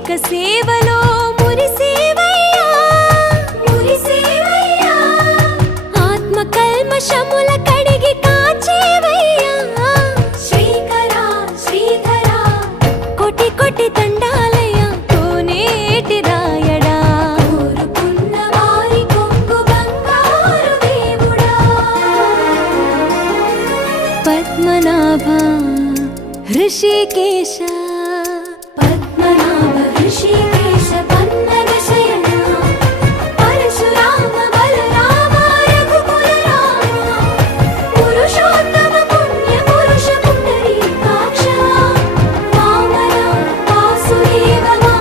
అభిషేక సేవలో మురిసేవయ్యా మురిసేవయ్యా ఆత్మ కల్మషముల కడిగి కాచేవయ్యా శ్రీకరా శ్రీధరా కోటి కోటి దండాలయ్యా కోనేటి రాయడా కోరుకున్న వారి కొంగు బంగారు దేవుడా పద్మనాభ ऋषिकेश पद्मनाभ ऋषिकेश